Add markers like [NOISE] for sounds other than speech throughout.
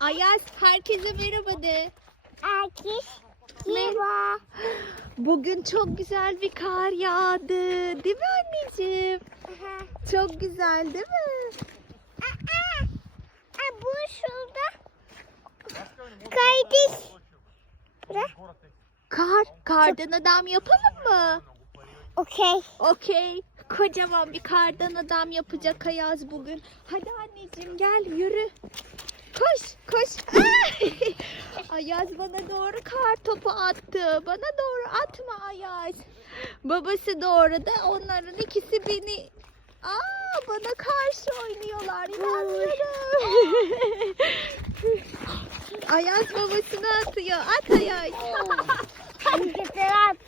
Ayaz herkese merhaba de. Herkes Merhaba. Bugün çok güzel bir kar yağdı. Değil mi anneciğim? Çok güzel değil mi? Aa, aa, bu şurada. Kardeş. Kar, kardan adam yapalım mı? Okey. Okey. Kocaman bir kardan adam yapacak Ayaz bugün. Hadi anneciğim gel yürü. Koş koş. Ay! [LAUGHS] Ayaz bana doğru kar topu attı. Bana doğru atma Ayaz. Babası doğru da onların ikisi beni Aa bana karşı oynuyorlar. İnanmıyorum. Ayaz babasını atıyor. At Ayaz.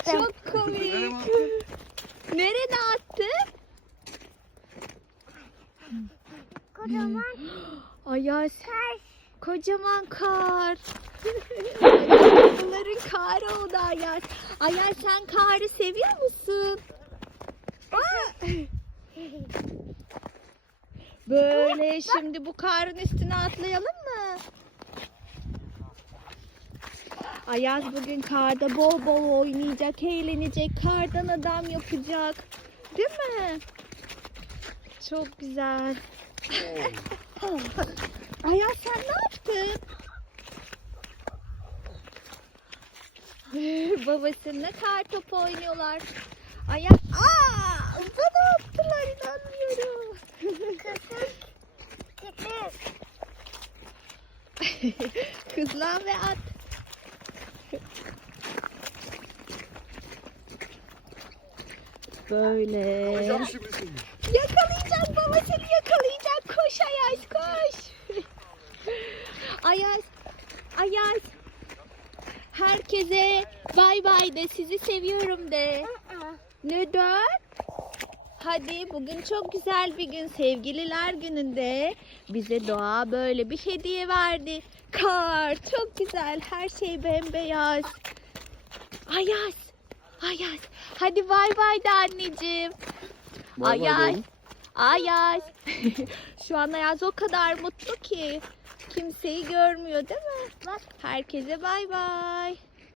Çok komik. Nerede attı? Kocaman [GASPS] Ayaz kar. kocaman kar. Bunların kar oldu Ayaz. Ayaz sen karı seviyor musun? Aa! Böyle şimdi bu karın üstüne atlayalım mı? Ayaz bugün karda bol bol oynayacak, eğlenecek, kardan adam yapacak. Değil mi? Çok güzel. Ayaz sen ne yaptın? [LAUGHS] Babasıyla kar topu oynuyorlar. Ayaz, aa, bana attılar inanmıyorum. [LAUGHS] Kızlan ve at. Böyle. Şimdi seni. Yakalayacak baba seni yakalayacak. Koş Ayaz koş. Ayaz. Ayaz. Herkese bay bay de sizi seviyorum de. Neden? Hadi bugün çok güzel bir gün sevgililer gününde bize doğa böyle bir hediye verdi. Kar çok güzel her şey bembeyaz. Ayaz. Ayaz. Hadi bay bay de anneciğim. Bay Ayaz. Ayaz. [LAUGHS] Şu an Ayaz o kadar mutlu ki kimseyi görmüyor değil mi? Bak herkese bay bay.